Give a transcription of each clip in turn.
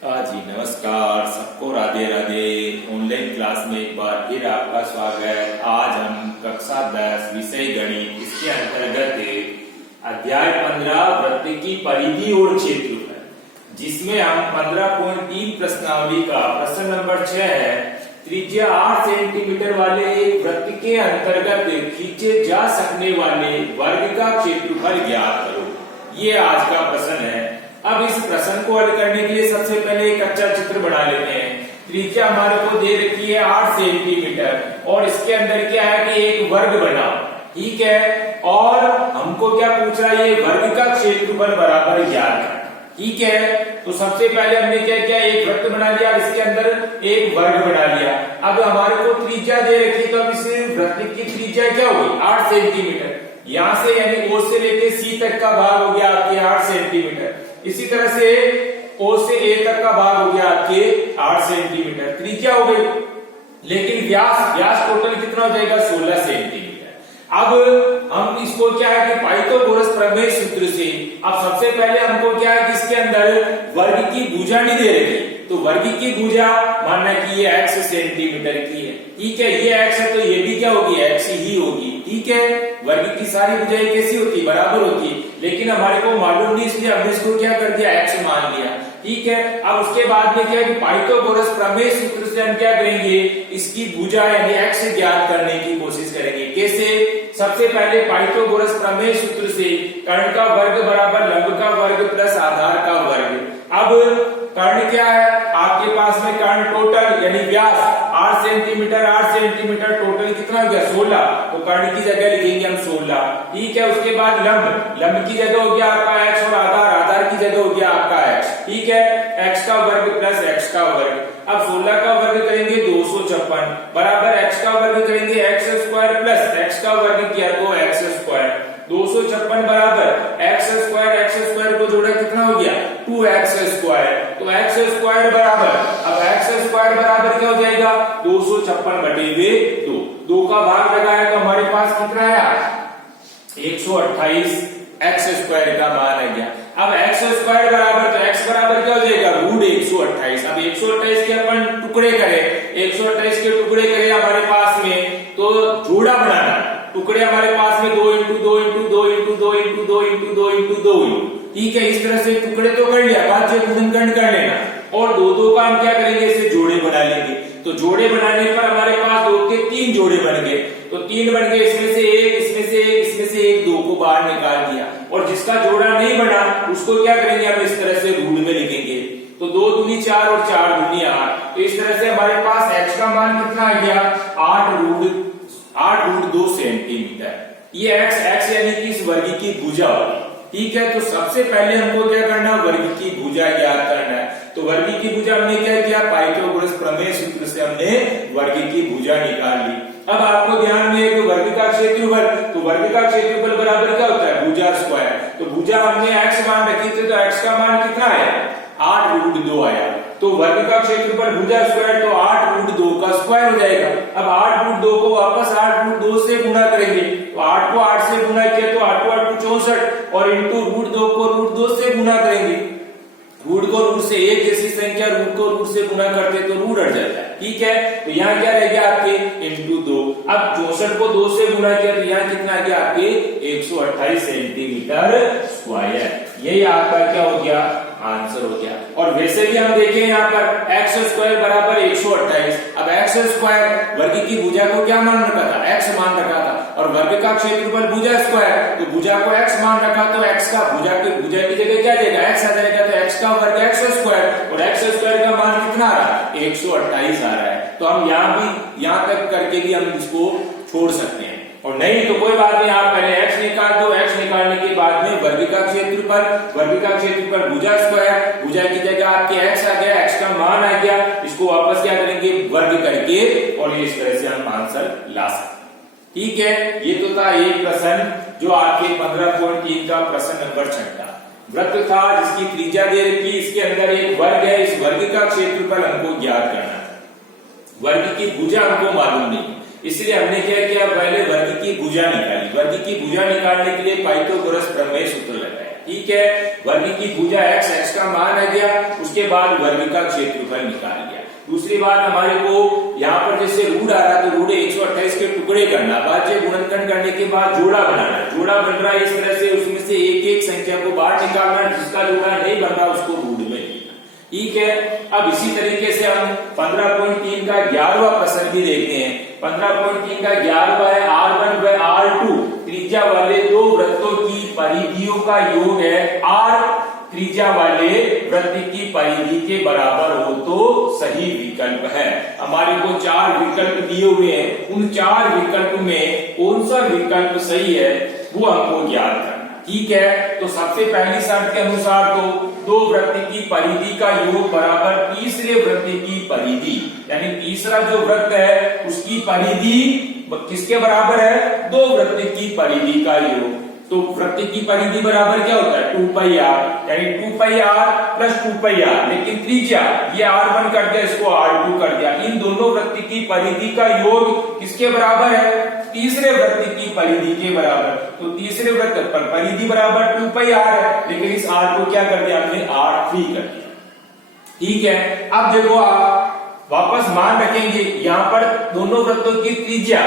जी नमस्कार सबको, Radhe Radhe. Online class में एक बार फिर आपका स्वागत। आज हम कक्षा 10 विषय गणित, इसके अंतर्गत अध्याय 15 वृत्त की परिधि और क्षेत्रफल, जिसमें हम 15.3 प्रश्नावली का प्रश्न नंबर 6 है। त्रिज्या 8 सेंटीमीटर वाले एक वृत्त के अंतर्गत खींचे जा सकने वाले वर्ग का क्षेत्रफल ज्ञात करो, ये आज का प्रश्न है। अब इस प्रश्न को हल करने के लिए सबसे पहले एक अच्छा चित्र बना लेते हैं। त्रिज्या हमारे को दे रखी है 8 सेंटीमीटर और इसके अंदर क्या है कि एक वर्ग बनाओ, ठीक है। और हमको क्या पूछ रहा है, ये वर्ग का क्षेत्रफल बराबर ज्ञात करना, ठीक है। तो सबसे पहले हमने क्या किया, एक वृत्त बना लिया, इसके अंदर एक वर्ग बना लिया। अब हमारे को त्रिज्या दे रखी, तो अब इस वृत्त की त्रिज्या क्या होगी, 8 सेंटीमीटर। यहां से यानी ओ से लेके सी तक का भाग हो गया आपके 8 सेंटीमीटर। इसी तरह से ओ से ए तक का भाग हो गया आपके 8 सेंटीमीटर, त्रिज्या हो गई। लेकिन व्यास टोटल कितना हो जाएगा, 16 सेंटीमीटर। अब हम इसको क्या है कि पाइथागोरस प्रमेय सूत्र से, अब सबसे पहले हमको क्या है कि इसके अंदर वर्ग की भुजा नहीं दे रही, तो वर्ग की भुजा मानना कि ये x सेंटीमीटर की है, ठीक है। ये x है तो ये भी क्या होगी, x ही होगी, ठीक है। वर्ग की सारी भुजाएं कैसी होती है, बराबर होती है। लेकिन हमारे को मालूम नहीं, इसलिए हमने इसको क्या कर दिया, x मान लिया, ठीक है। अब उसके बाद में क्या है कि पाइथागोरस प्रमेय सूत्र से हम क्या करेंगे, इसकी भुजा यानी x ज्ञात करने की कोशिश करेंगे। कैसे, सबसे पहले पाइथागोरस प्रमेय सूत्र से कर्ण का वर्ग बराबर लंब का वर्ग प्लस आधार का वर्ग। अब कर्ण क्या है आपके पास में, कर्ण टोटल यानी व्यास 8 सेंटीमीटर, 8 सेंटीमीटर टोटल कितना हो गया, 16। तो कर्ण की जगह लिखेंगे हम 16, ठीक है। उसके बाद लंब की जगह हो गया आपका x और आधार की जगह हो गया आपका x, ठीक है। x का वर्ग प्लस x का वर्ग। अब 16 का वर्ग करेंगे 256 बराबर x का वर्ग करेंगे x स्क्वायर प्लस x का वर्ग किया तो x स्क्वायर। 256 बराबर x स्क्वायर को जोड़ा कितना हो गया, 2x स्क्वायर। तो x स्क्वायर बराबर, अब x स्क्वायर बराबर क्या हो जाएगा, 256 बटे 2 का भाग लगाया तो हमारे पास कितना आया, 128 x स्क्वायर का मान आ गया। अब x स्क्वायर बराबर, तो x बराबर क्या हो जाएगा, रूट 128। अब 128 के अपन टुकड़े करें, 128 के टुकड़े करें हमारे पास में, तो जोड़ा बनाना, टुकड़े हमारे पास में 2 into 2 into 2 into 2 into 2 into 2 into 2, ठीक है। इस तरह से टुकड़े तो कर लिया, बाद में गुणनखंड कर लेना और 2 का हम क्या करेंगे, इसे जोड़े बना लेंगे। तो जोड़े बनाने पर हमारे पास 2 के 3 जोड़े बन गए, तो 3 बन गए, इसमें से एक, इसमें से एक, इसमें से एक, 2 को बाहर निकाल दिया। और जिसका जोड़ा नहीं बना उसको क्या करेंगे, हम इस तरह से रूट में लिखेंगे। तो 2 दूनी 4 और 4 दूनी 8। तो इस तरह से हमारे पास x का मान कितना आ गया, 8 रूट 2 सेंटीमीटर। ये x यानी कि इस वर्ग की भुजा होगी, ठीक है। तो सबसे पहले हमको क्या करना, वर्ग की भुजा ज्ञात करना है। तो वर्ग की भुजा हमने क्या किया, पाइथागोरस प्रमेय सूत्र से हमने वर्ग की भुजा निकाल ली। अब आपको ध्यान में है कि वर्ग का क्षेत्रफल, तो वर्ग का क्षेत्रफल बराबर क्या होता है, भुजा स्क्वायर। तो भुजा हमने x मान रखी थी, तो x का मान कितना है, 8 रूट 2 आया। तो वर्ग का क्षेत्रफल भुजा स्क्वायर, तो 8 रूट 2 का स्क्वायर हो जाएगा। अब 8 रूट 2 को वापस 8 रूट 2 से गुणा करेंगे, तो 8 को 8 से गुणा किया तो 8 को 8 64 और इंटू रूट 2 को रूट 2 से गुणा करेंगे। रूट को रूट से, एक जैसी संख्या रूट को रूट से गुणा करते तो रूट हट जाता है, ठीक है। तो यहाँ क्या रह गया आपके, इंटू 2। अब 64 को 2 से गुणा किया तो यहाँ कितना आ गया आपके, 128 सेंटीमीटर स्क्वायर। यही आपका क्या हो गया, आंसर हो गया। और वैसे भी हम देखें यहाँ पर x स्क्वायर बराबर 128। अब x स्क्वायर वर्ग की भुजा को क्या मान रखा था, x मान रखा था, और वर्ग का क्षेत्रफल भुजा स्क्वायर, तो भुजा को x मान रखा, तो x का भुजा की जगह क्या देगा, x आ जाएगा। तो x का वर्ग x स्क्वायर, और x स्क्वायर का मान कितना आ रहा है, 128 आ रहा है। तो हम यहाँ तक करके भी हम इसको छोड़ सकते हैं, और नहीं तो कोई बात नहीं, आप पहले x निकाल दो। x निकालने के बाद में वर्ग का क्षेत्रफल भुजा स्क्वायर, भुजा की जगह आपके x आ गया, x का मान आ गया, इसको वापस क्या करेंगे, वर्ग करके, और इस तरह से हम आंसर ला सकते, ठीक है। ये तो था एक प्रश्न जो आपके 15.3 का प्रश्न नंबर 6 वृत्त था, जिसकी त्रिज्या दे रखी, इसके अंदर एक वर्ग है, इस वर्ग का क्षेत्रफल हमको ज्ञात करना था। वर्ग की भुजा हमको मालूम नहीं, इसलिए हमने क्या किया, पहले वर्ग की भुजा निकाली। वर्ग की भुजा निकालने के लिए पाइथागोरस प्रमेय सूत्र लगाया। ठीक है, वर्ग की भुजा x का मान आ गया, उसके बाद वर्ग का क्षेत्रफल निकाल लिया। दूसरी बात हमारे को यहाँ पर जैसे रूट आ रहा तो रूट 128 के टुकड़े करना, बाद से गुणनखंड करने के बाद जोड़ा बनाना। जोड़ा बन रहा है इस तरह से, उसमें से एक एक संख्या को बाहर निकालना, जिसका जोड़ा नहीं बन रहा उसको रूट में लिखना। ठीक है, अब इसी तरीके से हम 15.3 का 11वां प्रश्न भी देखते हैं। 15.3 का 11वां है R1 व R2 त्रिज्या वाले दो वृत्तों की परिधियों का योग है। R त्रिज्या वाले वृत्त की परिधि के बराबर हो तो सही विकल्प है। हमारे को 4 विकल्प दिए हुए हैं, उन 4 विकल्प में कौन सा विकल्प सही है वो हमको ज्ञात करना। ठीक है, तो सबसे पहली शर्त के अनुसार तो दो वृत्त की परिधि का योग बराबर तीसरे वृत्त की परिधि, यानी तीसरा जो वृत्त है उसकी परिधि किसके बराबर है, दो वृत्त की परिधि का योग। तो वृत्त की परिधि बराबर क्या होता है, 2πr, यानी 2πr प्लस 2πr, लेकिन त्रिज्या ये R1 कर दिया, इसको R2 कर दिया। इन दोनों वृत्त की परिधि का योग किसके बराबर है, तीसरे वृत्त की परिधि के बराबर। तो तीसरे वृत्त पर परिधि बराबर 2πr है, लेकिन इस R को क्या कर दिया हमने, R3 कर दिया। ठीक है, अब देखो आप वापस मान रखेंगे, यहाँ पर दोनों वृत्तों की त्रिज्या,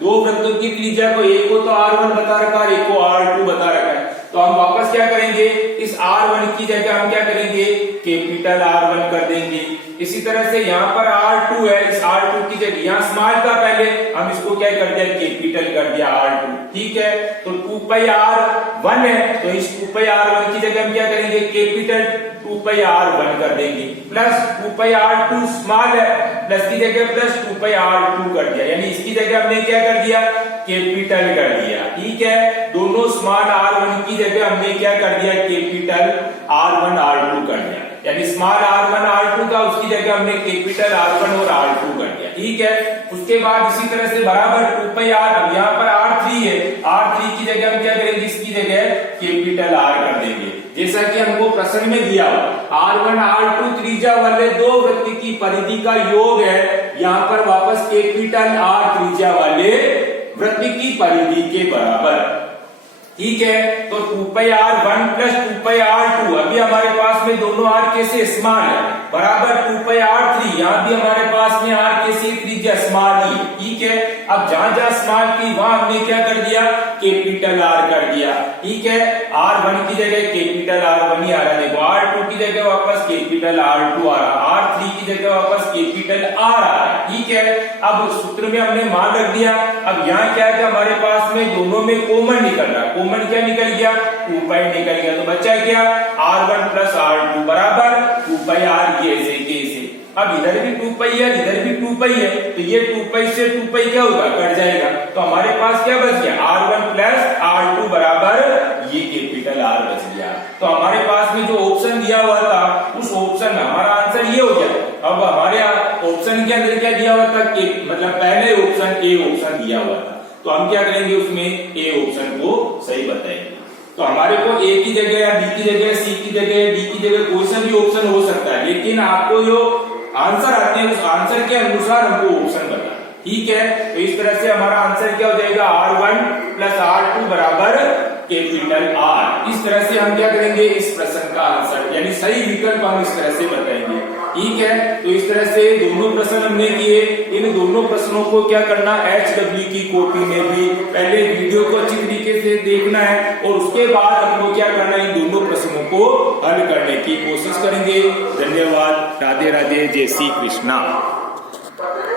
दो वृत्तों की त्रिज्या को एक को तो R1 बता रखा है, एक को R2 बता रखा है। तो हम वापस क्या करेंगे, इस R1 की जगह हम क्या करेंगे, कैपिटल R1 कर देंगे। इसी तरह से यहाँ पर R2 है, इस R2 की जगह यहाँ स्मॉल था पहले, हम इसको क्या कर दिया, कैपिटल कर दिया R2। ठीक है, तो 2πr1 है, तो इस 2πr1 की जगह हम क्या करेंगे, कैपिटल 2πr1 कर देंगे, प्लस 2πr2 स्मॉल है, प्लस की जगह प्लस 2πr2 कर दिया, यानी इसकी जगह हमने क्या कर दिया, कैपिटल कर दिया। ठीक है, दोनों स्मॉल R1 की जगह हमने क्या कर दिया, कैपिटल R1 R2 कर दिया, यानी स्मॉल R1 R2 का उसकी जगह हमने कैपिटल R1 और R2 कर दिया। ठीक है, उसके बाद इसी तरह से बराबर 2πr, अब यहाँ पर R3 है, R3 की जगह हम क्या करेंगे, इसकी जगह कैपिटल R कर देंगे, जैसा कि हमको प्रश्न में दिया R1 R2 त्रिज्या वाले दो वृत्त की परिधि का योग है। यहाँ पर वापस कैपिटल R त्रिज्या वाले वृत्त की परिधि के बराबर। ठीक है, तो 2πr1 प्लस 2πr2, अभी हमारे पास में दोनों R कैसे स्मॉल है, बराबर 2πr3, यहाँ भी हमारे पास में R कैसे त्रिज्या स्मॉल ही। ठीक है, अब जहां जहां स्मॉल थी वहां हमने क्या कर दिया, कैपिटल R कर दिया। ठीक है, R1 की जगह कैपिटल R1 ही आ रहा है, देखो R2 की जगह वापस कैपिटल R2 आ रहा, R3 की जगह वापस कैपिटल R आ रहा है। ठीक है, अब सूत्र में हमने मान रख दिया। अब यहाँ क्या है, हमारे पास में दोनों में कॉमन निकल रहा, कॉमन क्या निकल गया, 2π निकल गया, तो बचा क्या, R1 प्लस R2 बराबर 2πr, ये ऐसे कैसे। अब इधर भी 2π है, इधर भी 2π है, तो ये 2π से 2π क्या होगा, कट जाएगा, तो हमारे पास क्या बच गया, R1 प्लस R2 बराबर ये कैपिटल R बच गया। तो हमारे पास में जो ऑप्शन दिया हुआ था उस ऑप्शन में हमारा आंसर ये हो गया। अब हमारे ऑप्शन के अंदर क्या दिया हुआ था, मतलब पहले ऑप्शन ए ऑप्शन दिया हुआ था, तो हम क्या करेंगे, उसमें ए ऑप्शन को सही बताएंगे। तो हमारे को ए की जगह या बी की जगह, सी की जगह, डी की जगह कोई सा भी ऑप्शन हो सकता है, लेकिन आपको जो आंसर आते हैं उस आंसर के अनुसार हमको ऑप्शन बताना। ठीक है, तो इस तरह से हमारा आंसर क्या हो जाएगा, R1 प्लस R2 बराबर कैपिटल R। इस तरह से हम क्या करेंगे, इस प्रश्न का आंसर यानी सही विकल्प हम इस तरह से बताएंगे। ठीक है, तो इस तरह से दोनों प्रश्न हमने किए। इन दोनों प्रश्नों को क्या करना, HW की कॉपी में भी पहले वीडियो को अच्छी तरीके से देखना है और उसके बाद हमको क्या करना है, इन दोनों प्रश्नों को हल करने की कोशिश करेंगे। धन्यवाद, राधे राधे, जय श्री कृष्णा।